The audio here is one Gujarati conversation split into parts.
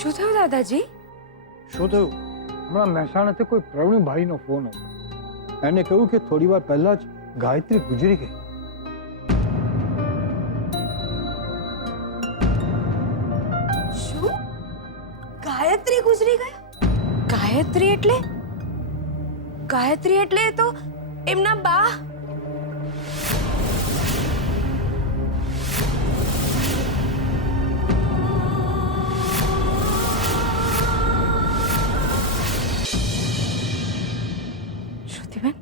શું થયું દાદાજી? શું થયું? હમણાં મહેસાણાથી કોઈ પ્રવીણભાઈનો ફોન હતો. એને કહ્યું કે થોડી વાર પહેલા જ ગાયત્રી ગુજરી ગઈ. શું? ગાયત્રી ગુજરી ગયા? ગાયત્રી એટલે? ગાયત્રી એટલે તો એમના બા. શ્રુતિબેન,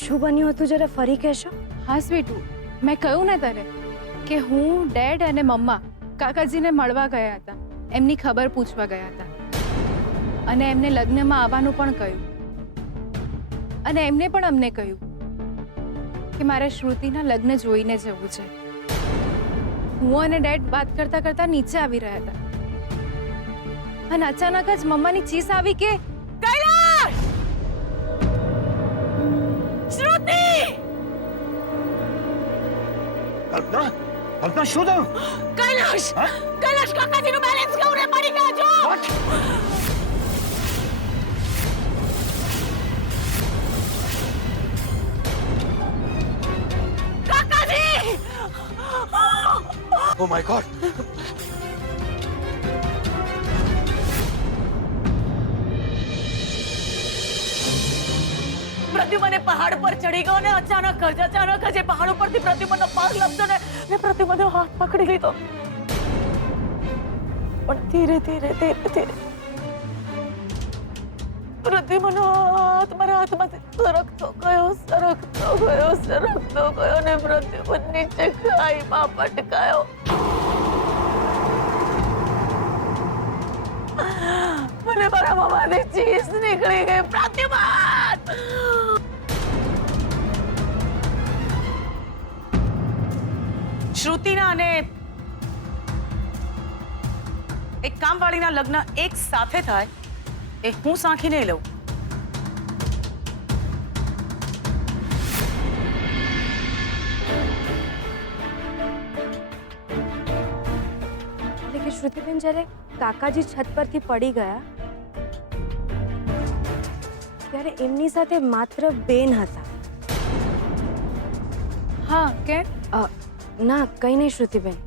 શું બન્યું હતું જરા ફરી કહેશો? હા સ્વીટુ, મેં કહ્યું ને તને કે હું ડેડ અને મમ્મા કાકાજીને મળવા ગયા હતા, એમની ખબર પૂછવા ગયા હતા અને એમને લગ્નમાં આવવાનું પણ કહ્યું અને એમને પણ અમને કહ્યું કે મારે શ્રુતિના લગ્ન જોઈને જવું છે. હું અને ડેડ વાત કરતા કરતા નીચે આવી રહ્યા હતા અને અચાનક જ મમ્માની ચીસ આવી કે કૈલાશ! શ્રુતિ! કલ્પના, કલ્પના શું થયું? કૈલાશ! કૈલાશ કાકાજીનું બેલેન્સ ગૌરે પડી ગયા છો! કાકાજી! Oh my God! પ્રદ્યુમને પહાડ પર ચડી ગયો ને અચાનક જ એ પહાડ ઉપરથી પ્રદ્યુમનનો પગ લપસ્યો ને પ્રદ્યુમનનો હાથ પકડી લીધો. પણ ધીરે ધીરે પ્રદ્યુમનનો હાથ મારા હાથમાંથી સરકતો ગયો ને પ્રદ્યુમન નીચે ખાઈમાં પટકાયો. મને મારા મામાની ચીસ નીકળી ગઈ. પ્રદ્યુમન! શ્રુતિના અને એક કામવાળીના લગ્ન એક સાથે થાય એ હું સાંખી નહીં લઉં. એટલે કે શ્રુતિબેન જ્યારે કાકાજી છત પરથી પડી ગયા ત્યારે એમની સાથે માત્ર બેન હતા. હા કેમ? ના, કંઈ નહીં શ્રુતિબેન.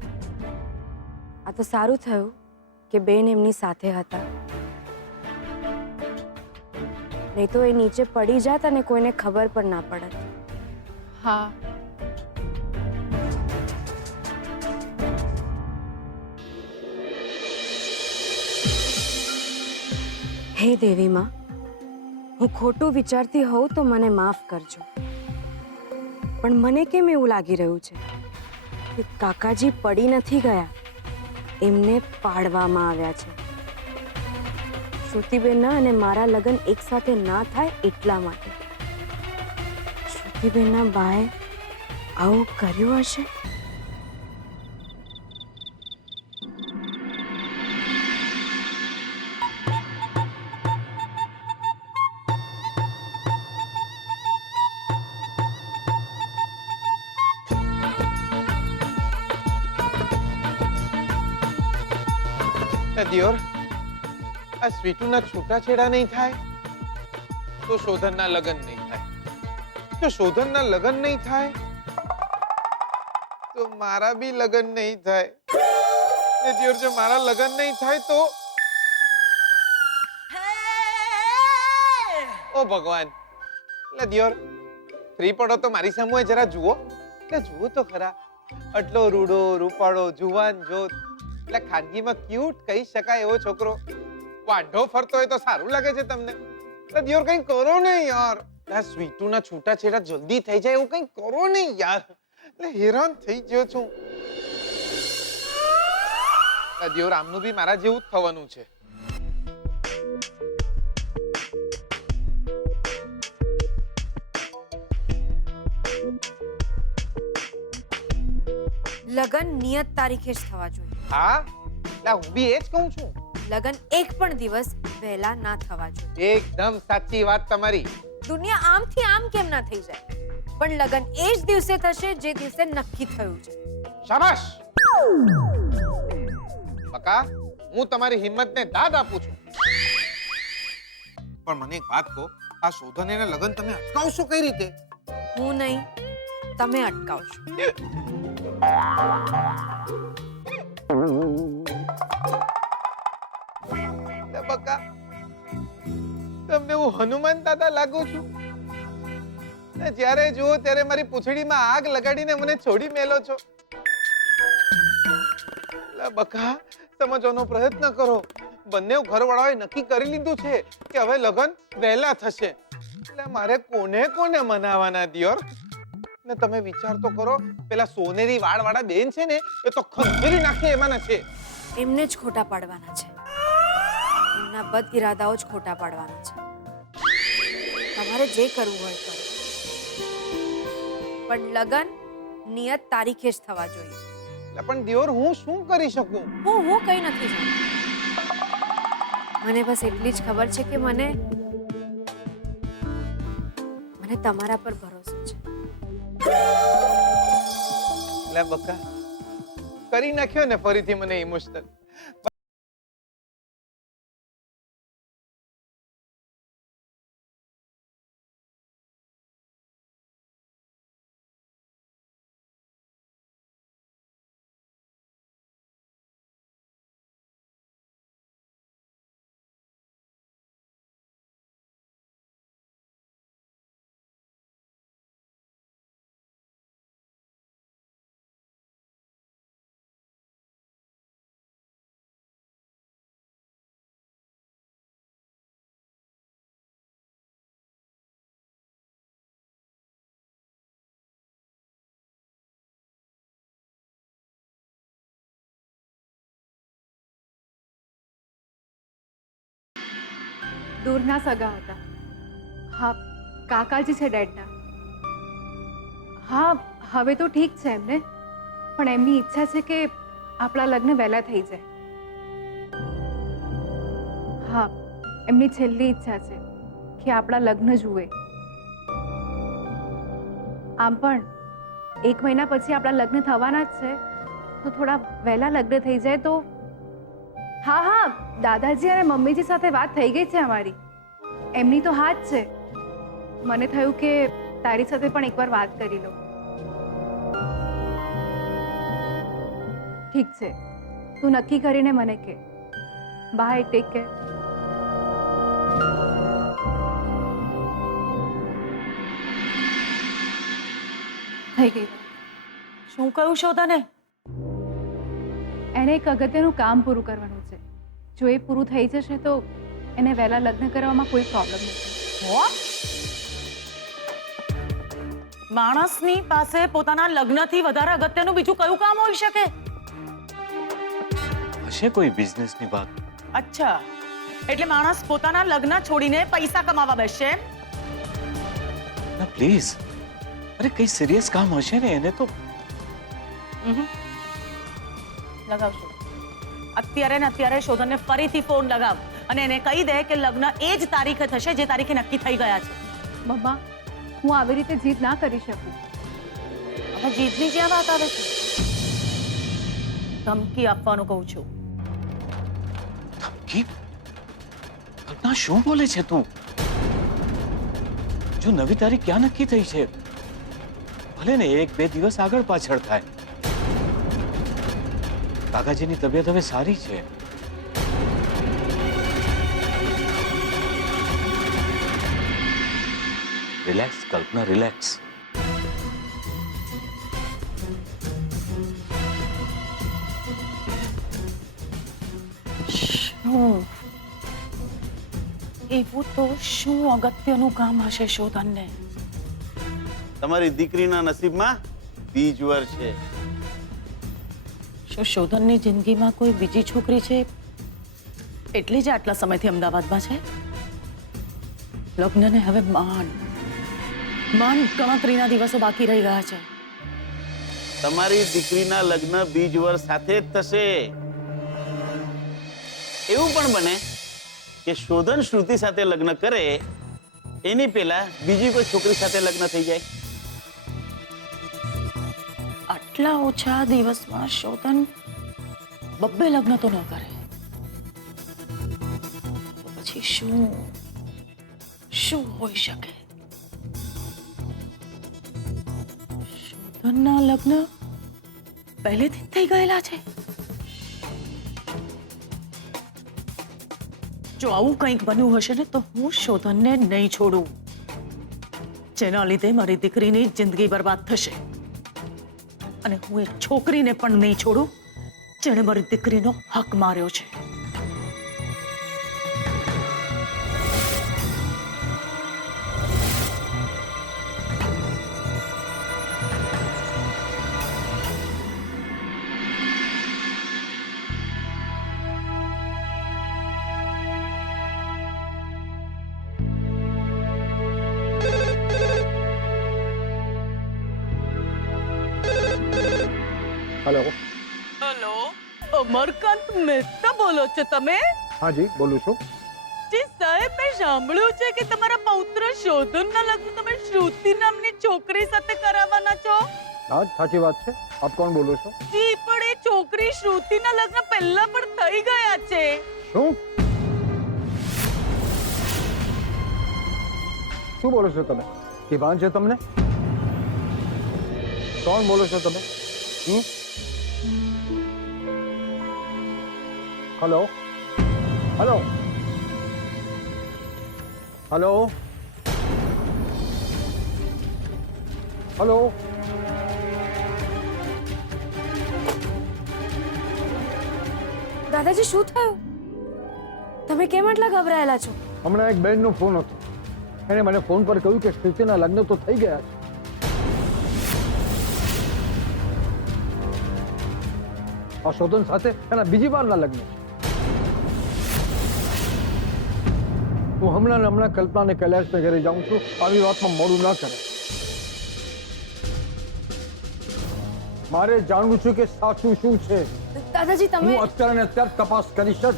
આ તો સારું થયું કે બેન એમની સાથે હતા, નહીં તો એ નીચે પડી જાત અને કોઈને ખબર પણ ના પડત. હા. હે દેવી માં, હું ખોટું વિચારતી હોઉં તો મને માફ કરજો, પણ મને કેમ એવું લાગી રહ્યું છે કે કાકાજી પડી નથી ગયા, એમને પાડવામાં આવ્યા છે. શ્રુતિબેનના અને મારા લગ્ન એક સાથે ના થાય એટલા માટે. શ્રુતિબેનના બાએ આવું કર્યું હશે. દિયોર, આ સ્વીટુના છૂટાછેડા નહીં થાય તો શોધનના લગ્ન નહીં થાય. જો શોધનના લગ્ન નહીં થાય તો મારા બી લગ્ન નહીં થાય. ને દિયોર, જો મારા લગ્ન નહીં થાય તો ઓ ભગવાન! એટલે દિયોર, ફ્રી પડો તો મારી સામે જરા જુઓ. એટલે જુઓ તો ખરા, આટલો રૂડો રૂપાળો જુવાન જોત, એટલે ખાનગીમાં ક્યુટ કહી શકાય એવો છોકરો વાંઢો ફરતો હોય તો સારું લાગે છે તમને? એટલે દિયોર કંઈ કરો ને યાર. આ સ્વીટુના છૂટાછેડા જલ્દી થઈ જાય એવું કંઈ કરો ને યાર. એટલે હેરાન થઈ ગયો છું. એટલે દિયોર, આમનું બી મારા જેવું જ થવાનું છે. લગ્ન નિયત તારીખે જ થવા જોઈએ. હા, એટલે હું બી એ જ કહું છું. લગ્ન એક પણ દિવસ વહેલા ના થવા જોઈએ. એકદમ સાચી વાત તમારી. દુનિયા આમથી આમ કેમ ના થઈ જાય, પણ લગ્ન એ જ દિવસે થશે જે દિવસે નક્કી થયું છે. શાબાશ. બકા, હું તમારી હિંમતને દાદ આપું છું. પણ મને એક વાત કહો, આ શોધન એના લગ્ન તમે અટકાવશો કઈ રીતે? હું નહીં, તમે અટકાવશો. લે બકા, તમને હું હનુમાન દાદા લાગુ છું? ને જ્યારે જુઓ ત્યારે મારી પૂંછડીમાં આગ લગાડીને મને છોડી મેલો છો. લે બકા, સમજવાનો પ્રયત્ન કરો. બંને ઘરવાળાઓએ નક્કી કરી લીધું છે કે હવે લગ્ન વહેલા થશે. એટલે મારે કોને કોને મનાવવાના દિયોર? ને તમે વિચાર તો કરો, પેલા સોનેરી વાળવાળા બેન છે ને, એ તો ખંજરી નાખે એમાંના છે. એમને જ ખોટા પાડવાના છે. એમના બદ ઇરાદાઓ જ ખોટા પાડવાના છે. તમારે જે કરવું હોય કરો, પણ લગન નિયત તારીખે જ થવા જોઈએ. એટલે પણ દિયોર, હું શું કરી શકું? હું કઈ નથી જાણતી. મને બસ એટલી જ ખબર છે કે મને તમારા પર ભરોસો છે. લે બકા, કરી નાખ્યો ને ફરીથી મને ઇમોશનલ. દૂરના સગા હતા. હા, કાકાજી છે ડેડના. હા, હવે તો ઠીક છે એમને, પણ એમની ઈચ્છા છે કે આપણા લગ્ન વહેલા થઈ જાય. હા, એમની છેલ્લી ઈચ્છા છે કે આપણા લગ્ન જુએ. આમ પણ 1 મહિના પછી આપણા લગ્ન થવાના જ છે, તો થોડા વહેલા લગ્ન થઈ જાય તો. હા, દાદાજી અને મમ્મીજી સાથે વાત થઈ ગઈ છે અમારી. એમની તો હા જ છે. મને થયું કે તારી સાથે પણ એકવાર વાત કરી લઉં. ઠીક છે, તું નક્કી કરીને મને કહે. Bye, take care. થઈ ગઈ. શું કહ્યું શોધને? એને એક અગત્યનું કામ પૂરું કરવાનું છે. જો એ પૂરું થઈ જશે તો એને વહેલા લગ્ન કરવામાં કોઈ પ્રોબ્લેમ નથી. માણસની પાસે પોતાના લગ્નથી વધારે અગત્યનું બીજું કયું કામ હોઈ શકે? હશે કોઈ બિઝનેસની વાત. અચ્છા, એટલે માણસ પોતાના લગ્ન છોડીને પૈસા કમાવા બેસશે? ના પ્લીઝ, અરે કઈ સિરિયસ કામ હશે ને એને તો. લગાવશું અત્યારે ને અત્યારે. શોધનને ફરીથી ફોન લગાવ અને એને કહી દે કે લગ્ન એ જ તારીખે થશે જે તારીખે નક્કી થઈ ગયા છે. મમ્મા, હું આવી રીતે જીદ ના કરી શકું. હવે જીદની ક્યાં વાત આવે છે? ધમકી આપવાનું કહું છું. ધમકી? કલ્પના, શું બોલે છે તું? જો નવી તારીખ ક્યાં નક્કી થઈ છે? ભલે ને 1-2 દિવસ આગળ પાછળ થાય. કાકાજીની તબિયત હવે સારી છે. રિલેક્સ કલ્પના, રિલેક્સ. એવું તો શું અગત્યનું કામ હશે શોધનને? તમારી દીકરીના નસીબમાં બીજ વર છે. શું શોધનની જિંદગીમાં કોઈ બીજી છોકરી છે એટલી જ આટલા સમયથી અમદાવાદમાં છે? લગ્નને હવે માંડ ગણતરીના દિવસો બાકી રહી ગયા છે. તમારી દીકરીના લગ્ન બીજ વર સાથે જ થશે. એવું પણ બને કે શોધન શ્રુતિ સાથે લગ્ન કરે એની પહેલા બીજી કોઈ છોકરી સાથે લગ્ન થઈ જાય. આટલા ઓછા દિવસમાં શોધન 2 લગ્ન તો ન કરે. પછી શું શું હોઈ શકે? શોધનના લગ્ન પહેલેથી જ થઈ ગયેલા છે? જો આવું કંઈક બન્યું હશે ને તો હું શોધનને નહીં છોડું, જેના લીધે મારી દીકરીની જિંદગી બરબાદ થશે. અને હું એક છોકરીને પણ નહીં છોડું જેણે મારી દીકરીનો હક માર્યો છે. हेलो હેલો, અમરકાંત મહેતા બોલો છો તમે? हाँ जी बोलूँ છું. જી સાહેબ, મેં સાંભળ્યું છે કે તમારા પૌત્ર શોધનના લગ્ન તમે શ્રુતિ નામની છોકરી સાથે કરાવવાના છો. હા સાચી વાત છે. આપ કોણ બોલો છો? જી, પણ એ છોકરી શ્રુતિના લગ્ન પહેલા પણ થઈ ગયા છે. શું શું બોલો છો તમે? કે ભાન છે તમને? કોણ બોલો છો તમે? हेलो हेलो हेलो हेलो દાદાજી શું થયું? તમે કેમ આટલા ગભરાયેલા છો? હમણાં એક બેનનો ફોન હતો. એને મને ફોન પર કહ્યું કે શ્રુતિના લગ્ન તો થઈ ગયા છે. આ શોધન સાથે એના બીજી વારના લગ્ન છે. હું હમણાં ને હમણાં કલ્પના અને કૈલાશના ઘરે જાઉં છું. આવી વાતમાં મોડું ના કરે. મારે જાણવું છે કે સાચું શું છે. દાદાજી તમે હું અત્યારે ને અત્યારે તપાસ કરીશ જ.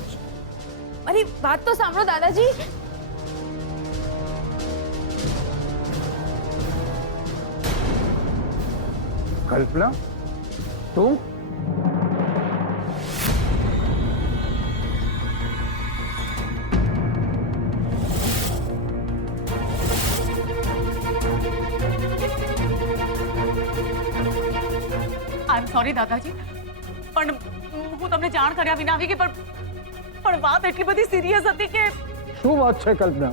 મારી વાત તો સાંભળો દાદાજી. કલ્પના તું આઈ એમ સોરી દાદાજી, પણ હું તમને જાણ કર્યા વિના આવી ગઈ. પણ વાત એટલી બધી સિરિયસ હતી કે શું વાત છે કલ્પના?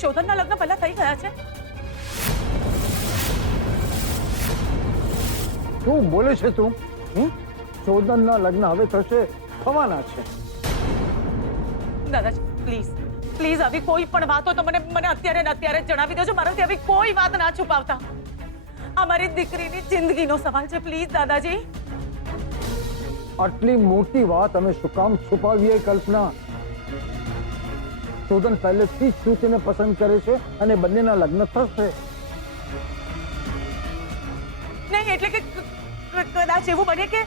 શોધનના લગ્ન પહેલા થઈ ગયા છે. શું બોલે છે તું? શોધનના લગ્ન હવે થશે, થવાના છે. દાદાજી પ્લીઝ પ્લીઝ આવી કોઈ પણ વાત હોય તો મને અત્યારે ને અત્યારે જ જણાવી દેજો. મારાથી આવી કોઈ વાત ના છુપાવતા. આ મારી દીકરીની જિંદગીનો સવાલ છે. પ્લીઝ દાદાજી. આટલી મોટી વાત અમે શું કામ છુપાવીએ કલ્પના? શોધન પહેલેથી જ શ્રુતિને પસંદ કરે છે અને બંનેના લગ્ન થશે. નહીં એટલે કે કદાચ એવું બને કે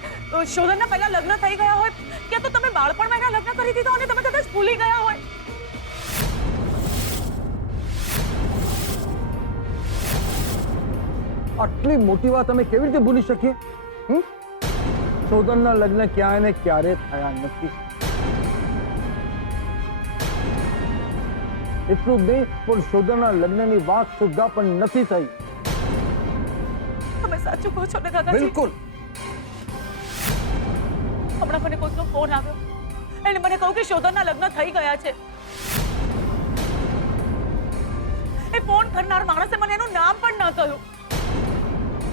શોધનના પહેલા લગ્ન થઈ ગયા હોય, કે તો તમે બાળપણમાં એના લગ્ન કરી દીધા અને તમે કદાચ ભૂલી ગયા હોય. આટલી મોટી વાત અમે કેવી રીતે ભૂલી શકીએ? શોધનના લગ્ન ક્યાંય ને ક્યારે થયા નથી. એટલું જ નહીં, પણ શોધનના લગ્નની વાત સુદ્ધા પણ નથી થઈ. તમે સાચું કહો છો ને દાદાજી? બિલકુલ. હમણાં મને કોઈનો ફોન આવ્યો. એને મને કહ્યું કે શોધનના લગ્ન થઈ ગયા છે. એ ફોન કરનાર માણસે મને એનું નામ પણ ન કહ્યું.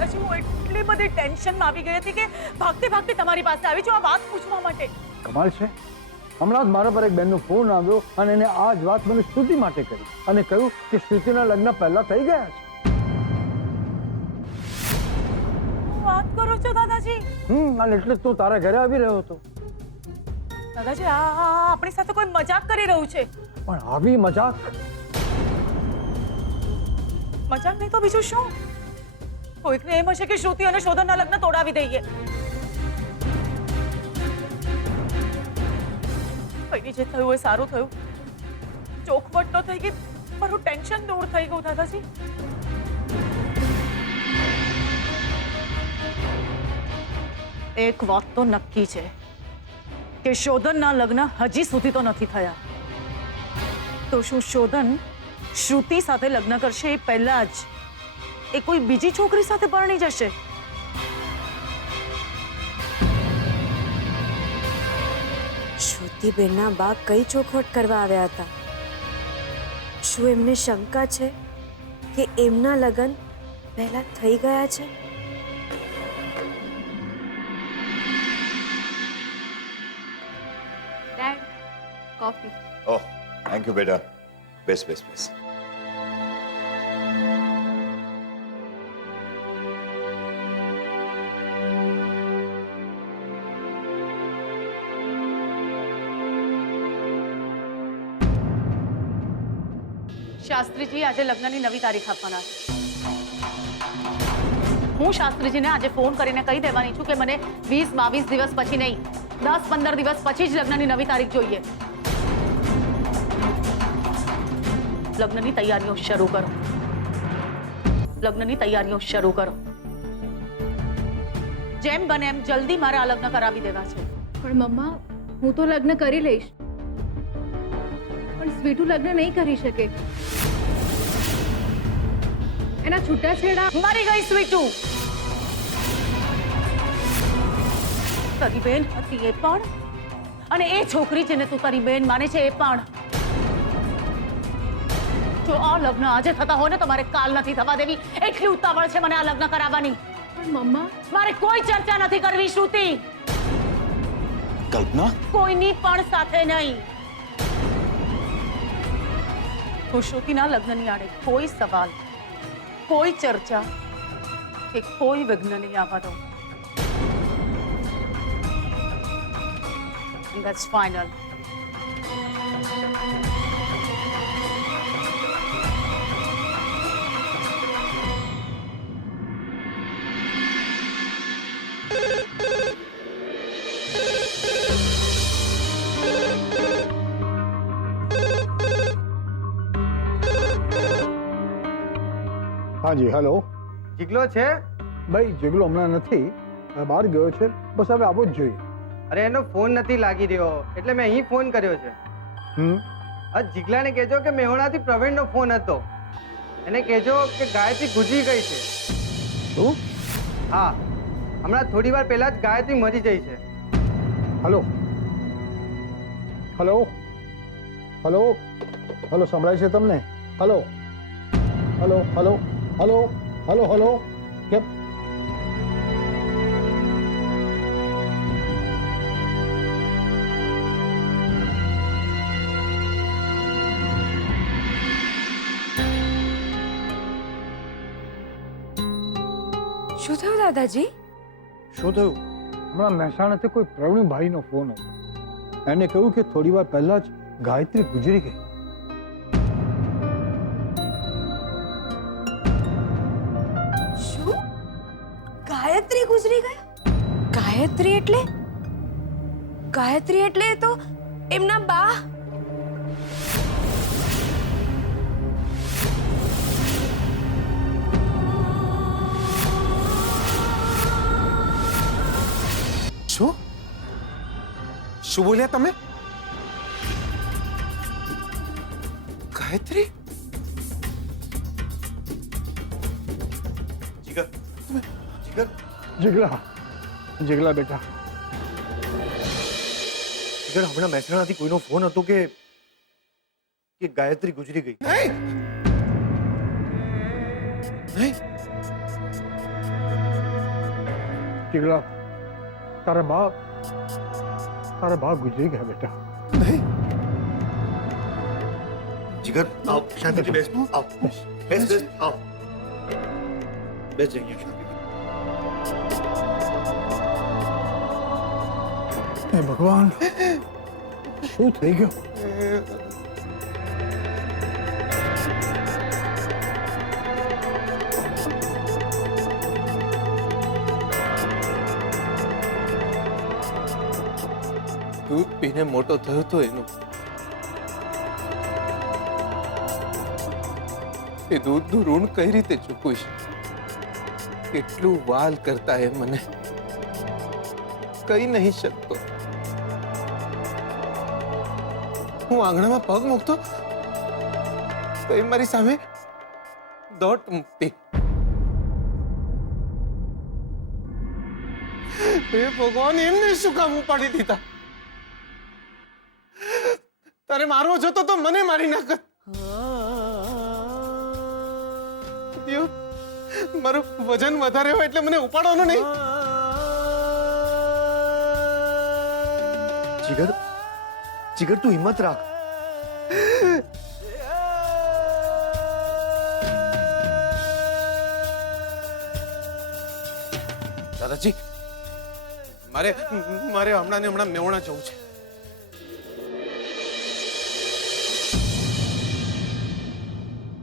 પછી હું એટલી બધી ટેન્શનમાં આવી ગઈ હતી કે ભાગતી ભાગતી તમારી પાસે આવી છું આ વાત પૂછવા માટે. કમાલ છે. હમણાં જ મારા પર એક બેનનો ફોન આવ્યો અને એને આ જ વાત મને શ્રુતિ માટે કરી અને કહ્યું કે શ્રુતિના લગ્ન પહેલા થઈ ગયા છે. વાત કરો છો દાદાજી? અને એટલે જ તો તારા ઘરે આવી રહ્યો હતો. દાદાજી આ આપણી સાથે કોઈ મજાક કરી રહ્યું છે. પણ આવી મજાક? મજાક નહીં તો બીજું શું? કોઈકને એમ હશે કે શ્રુતિ અને શોધનના લગ્ન તોડાવી દઈએ. કઈની જે થયું એ સારું થયું. ચોખવટ તો થઈ ગઈ, મારું ટેન્શન દૂર થઈ ગયું દાદાજી. એક વાત તો નક્કી છે કે શોધનના લગ્ન હજી સુધી તો નથી થયા. તો શું શોધન શ્રુતિ સાથે લગ્ન કરશે એ પહેલા જ એ કોઈ બીજી છોકરી સાથે પરણી જશે? શ્રુતિબેનના બા કઈ ચોખવટ કરવા આવ્યા હતા? શું એમને શંકા છે કે એમના લગ્ન પહેલા થઈ ગયા છે? Dad, coffee. Oh thank you બેટા. બેસ બેસ બેસ. શાસ્ત્રીજી આજે લગ્નની નવી તારીખ આપવાના છે. હું શાસ્ત્રીજીને આજે ફોન કરીને કહી દેવાની છું કે મને 20-22 દિવસ પછી નહીં, 10-15 દિવસ પછી જ લગ્નની નવી તારીખ જોઈએ. લગ્નની તૈયારીઓ શરૂ કરો. લગ્નની તૈયારીઓ શરૂ કરો. જેમ બને એમ જલ્દી મારે આ લગ્ન કરાવી દેવા છે. પણ મમ્મા, હું તો લગ્ન કરી લઈશ, પણ સ્વીટુ લગ્ન નહીં કરી શકે. એના છૂટાછેડા. મરી ગઈ સ્વીટુ. તારી બેન હતી એ પણ, અને એ છોકરી જેને તું તારી બેન માને છે એ પણ. જો આ લગ્ન આજે થતા હોય ને તો મારે કાલ નથી થવા દેવી. એટલી ઉતાવળ છે મને આ લગ્ન કરાવવાની. પણ મમ્મા, મારે કોઈ ચર્ચા નથી કરવી શ્રુતિ. કલ્પના, કોઈની પણ સાથે નહીં. હું શ્રુતિના લગ્નની આડે કોઈ સવાલ, કોઈ ચર્ચા કે કોઈ વિઘ્ન નહીં આવવા દઉં. And that's final. હાજી હેલો. જીગલો છે? ભાઈ જીગલો હમણાં નથી, બહાર ગયો છે. બસ હવે આવો જ જોઈએ. અરે એનો ફોન નથી લાગી રહ્યો એટલે મેં અહીં ફોન કર્યો છે. આ જીગલાને કહેજો કે મેહોણાથી પ્રવીણનો ફોન હતો. એને કહેજો કે ગાયત્રી ગુજરી ગઈ છે. શું? હા, હમણાં થોડી વાર પહેલા જ ગાયત્રી મરી ગઈ છે. હલો હલો હલો હલો, સંભળાય છે તમને? Hello hello hello hello hello hello. કેમ? શું થયું દાદાજી? શું થયું? હમણાં મહેસાણાથી કોઈ પ્રવીણભાઈનો ફોન હતો. એને કહ્યું કે થોડી વાર પહેલા જ ગાયત્રી ગુજરી ગઈ. શું? ગાયત્રી ગુજરી ગયા? ગાયત્રી એટલે? ગાયત્રી એટલે તો એમના બા. શું શું બોલ્યા તમે? ગાયત્રી? જીગર, જીગર, જીગલા, જીગલા બેટા, જીગર હમણાં મહેસાણાથી કોઈનો ફોન હતો કે ગાયત્રી ગુજરી ગઈ. નહીં. જીગલા, તારા બા ગુજરી ગયા બેટા. જીગર આવ, શાંતિથી બેસ. આવ, બેસ બેસ, આવ. બેસ જઈએ શાંતિથી. હે ભગવાન, શું થઈ ગયું? દૂધ પીને મોટો થયો તો એનું, એ દૂધનું ઋણ કઈ રીતે ચૂકવીશ? કેટલું વાલ કરતા એ મને, કઈ નહીં શકતો. હું આંગણામાં પગ મૂકતો તો એ મારી સામે દોટ મૂકતી. હે ભગવાન, એમને શું કામ ઉપાડી દીધા? તારે મારવો જોતો તો મને મારી નાખત. દિયોર, મારું વજન વધારે હોય એટલે મને ઉપાડવાનું નહીં. જીગર, જીગર તું હિંમત રાખ. દાદાજી, મારે હમણાં ને હમણાં મેવણા જવું છે.